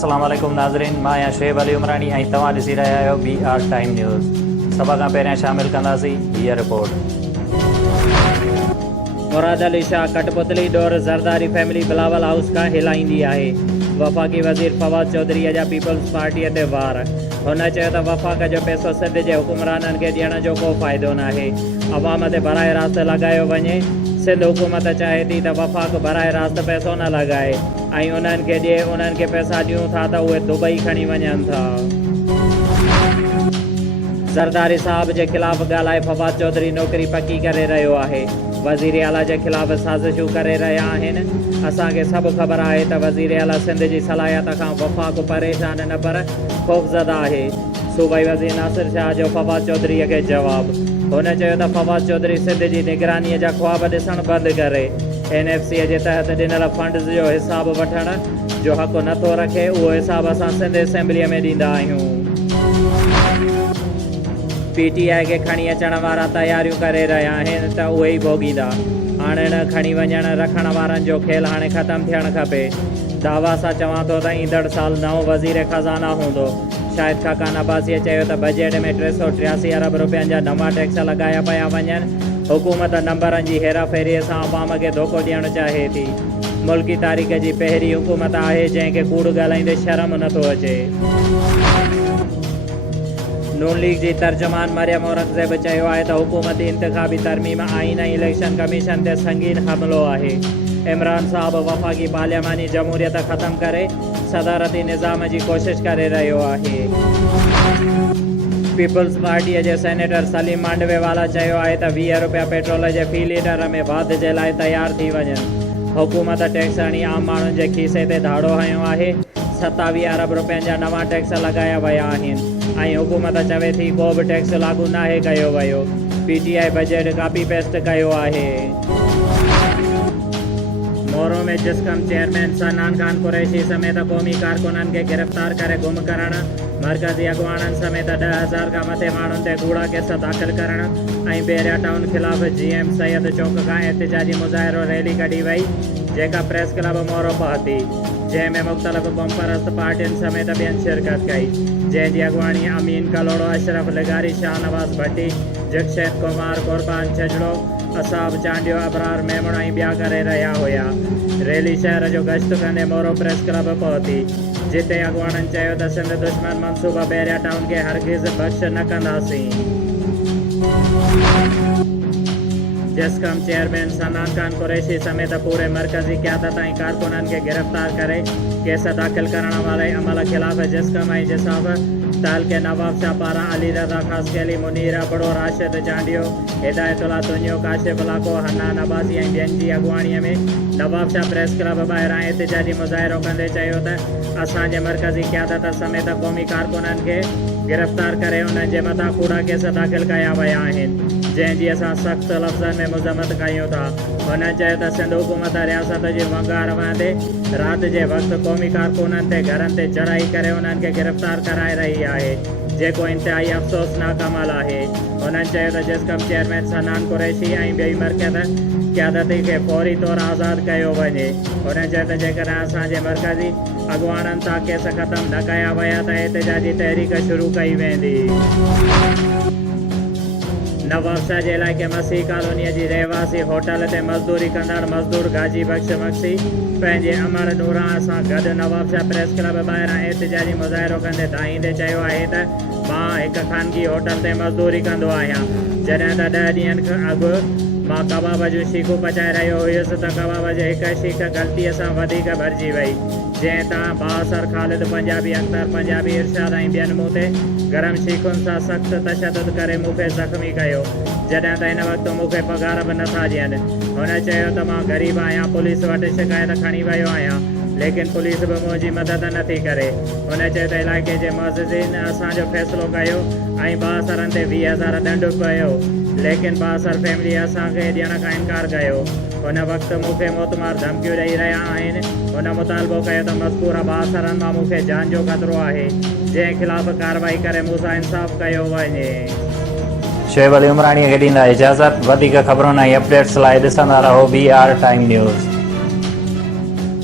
अस्सलाम वालेकुम नाज़रीन, मां आहियां शुएब अली उमरानी ऐं तव्हां ॾिसी रहिया आहियो BR टाइम न्यूज़। सभ खां पहिरियां शामिल कंदासीं हीअ रिपोर्ट। मुराद अली शाह कठपुतली डोर ज़रदारी फैमिली बिलावल हाउस खां हिलाईंदी आहे। वफ़ाक़ी वज़ीर फवाद चौधरीअ जा पीपल्स पार्टीअ ते वार। हुन चयो त वफ़ाक़ जो पैसो सिंध जे हुकुमराननि खे ॾियण जो को फ़ाइदो न आहे, अवाम ते बराए रास्त लॻायो वञे। सिंध हुकूमत चाहे थी त वफ़ाक़ बराए रास्त पैसो न लॻाए ऐं उन्हनि खे ॾिए। उन्हनि खे पैसा ॾियूं था त उहे दुबई खणी वञनि था। ज़रदारी साहब जे ख़िलाफ़ ॻाल्हाए फवाद चौधरी नौकरी पकी करे रहियो आहे। वज़ीर आला जे ख़िलाफ़ साज़िशूं करे रहिया आहिनि। असांखे सभु ख़बर आहे त वज़ीर आला सिंध जी सलाहियत खां वफ़ाक़ परेशान न पर ख़ौफ़ज़दा आहे। सूबाई वज़ीर नासिर शाह जो फवाद चौधरीअ खे जवाबु। हुन चयो त फवाद चौधरी सिंध जी निगरानीअ जा ख़्वाब ॾिसणु बंदि करे। NFC जे तहत ॾिनल फंड्स जो हिसाबु वठण जो हक़ नथो रखे। उहो हिसाबु असां सिंध असेंबलीअ में ॾींदा आहियूं। PTI खे खणी अचण वारा तयारियूं करे रहिया आहिनि त उहे ई भोॻींदा। आणण खणी वञण रखण वारनि जो खेल हाणे ख़तमु थियणु खपे। दावा सां चवां थो त ईंदड़ साल नओं वज़ीर ख़ज़ाना हूंदो। शाहिद खाकान अब्बासीअ चयो त बजट में 383 अरब रुपयनि जा नवां टैक्स लॻाया पिया वञनि। हुकूमत नंबरनि जी हेराफेरीअ सां अवाम खे धोखो ॾियणु चाहे थी। मुल्की तारीख़ जी पहिरीं हुकूमत आहे जंहिंखे कूड़ ॻाल्हाईंदे शर्म नथो अचे। नून लीग जी तर्जुमान मरियम औरंगज़ेब चयो आहे त हुकूमती इंतिख़ाबी तरमीम आइन ऐं इलेक्शन कमीशन ते संगीन हमिलो आहे। इमरान साहब वफ़ाक़ी पार्लियामानी जमहूरियत ख़तमु करे सदारती निज़ाम जी कोशिश करे रहियो आहे। पीपल्स पार्टीअ जे सेनेटर सलीम मांडवेवाला चयो आहे त 20 रुपया पेट्रोल जे फ़ी लीटर में वाध जे लाइ तयारु थी वञनि। हुकूमत टैक्स हणी आम माण्हुनि जे खीसे ते धाड़ो हयो आहे। 27 अरब रुपयनि जा नवां टैक्स लॻाया विया आहिनि ऐं हुकूमत चवे थी को बि टैक्स लागू नाहे कयो वियो। PTI बजट कापी पेस्ट कयो आहे। मोरो में जिस्कम चेयरमैन सनान खान कुरैशी समेत क़ौमी कारकुननि खे गिरफ़्तार करे गुम करण, मरकज़ी अॻुवाणनि समेत 10,000 खां मथे माण्हुनि ते कूड़ा केस दाख़िल करण ऐं बेरिया टाउन ख़िलाफ़ GM सैयद चौक खां एहतिजाजी मुज़ाहिरो रैली कढी वई जेका प्रेस क्लब मोरो पहुती, जंहिंमें मुख़्तलिफ़ क़ौमपरस्त पार्टियुनि समेत ॿियनि शिरकत कई, जंहिंजी अॻुवाणी अमीन कलोड़ो, अशरफ लिगारी, शाहनवाज़ भट्टी, जगशेद कुमार, कुर्बान छजड़ो, असाब चांडियो, अबरार मेमण ऐं ॿिया करे रहिया हुआ। रैली शहर जो गश्त कंदे मोरो प्रेस क्लब पहुती, जिते अॻुवाणनि चयो त सिंध दुश्मन मनसूबा बेरिया टाउन खे हरगिज़ बख़्श न कंदासीं। जिस्कम चेयरमैन सनान खान कुरैशी समेत पूरे मरकज़ी क़यादत ऐं कारकुननि खे गिरफ़्तार करे केस दाख़िल करण वारे अमल ख़िलाफ़ जिस्कम ऐं जिसाब तालके नवाब शाह पारां अली रज़ा ख़ासकेली, मुनीर अबड़ो, राशिद चांडियो, हिदायतुल्ला तुनियो, काशिफ लाको, हन्नान अब्बासी ऐं ॿियनि जी अॻुवाणीअ में नवाब शाह प्रेस क्लब ॿाहिरां एहतिजाजी मुज़ाहिरो कंदे चयो त असांजे मरकज़ी क़यादत समेत क़ौमी कारकुननि खे गिरफ़्तार करे उन्हनि जे मथां कूड़ा केस दाख़िल कया विया आहिनि, जंहिंजी असां सख़्तु लफ़्ज़नि में मुज़म्मत कयूं था। हुन चयो त सिंध हुकूमत रियासत जी वंगार वहंदे राति जे वक़्तु क़ौमी कारकुननि ते घरनि ते चढ़ाई करे उन्हनि खे गिरफ़्तार कराए रही आहे, जेको इंतिहाई अफ़सोसनाक अमल आहे। हुननि चयो त जिस्कम चेयरमैन सनान कुरैशी ऐं ॿई मरकज़ क़यादती खे फौरी तौरु आज़ादु कयो वञे। हुननि चयो त जेकॾहिं असांजे मरकज़ी अॻुवाणनि तां केस ख़तमु न कया विया त एहतिजाजी तहरीक शुरू कई वेंदी। नवाब शाह जे इलाइक़े मसीह कॉलोनीअ जी रहवासी होटल ते मज़दूरी कंदड़ मज़दूर गाजी बख़्श मक्सी पंहिंजे अमर नूरां सां गॾु नवाब शाह प्रेस क्लब ॿाहिरां एहतिजाजी मुज़ाहिरो कंदे धाईंदे चयो आहे त मां हिकु ख़ानगी होटल ते मज़दूरी कंदो आहियां। जॾहिं त 10 ॾींहंनि खां अॻु मां कबाब जूं शीखूं पचाए रहियो हुयुसि त कबाब जे हिकु शीख ग़लतीअ सां वधीक भरिजी वई, जंहिं तां बाअसर ख़ालिद पंजाबी, अख़्तर पंजाबी, इरशाद ऐं ॿियनि मूं ते गरम शीखुनि सां सख़्तु तशदुद करे मूंखे ज़ख़्मी कयो, जॾहिं त हिन वक़्तु मूंखे पघार बि नथा ॾियनि। हुन चयो त मां ग़रीब आहियां, पुलिस वटि शिकायत खणी वियो आहियां, लेकिन पुलिस बि मुंहिंजी मदद नथी करे। हुन चयो त इलाइक़े जे मुअज़्ज़िज़ीन असांजो फ़ैसिलो कयो ऐं बाअसरनि ते 20,000 ॾंढ पियो, लेकिन बाअसर फैमिली असांखे ॾियण खां इनकार कयो। हुन वक़्तु मूंखे मोतमार धमकियूं ॾेई रहिया आहिनि। हुन मुतालबो कयो त मज़कूर बाअसरनि मां मूंखे जान जो ख़तरो आहे, जंहिं ख़िलाफ़ कार्रवाई करे मूंसां इंसाफ़ कयो वञे। शुएब अली उमराणीअ खे ॾींदा इजाज़त। वधीक ख़बरुनि ऐं अपडेट्स लाइ ॾिसंदा रहो BR टाइम न्यूज़।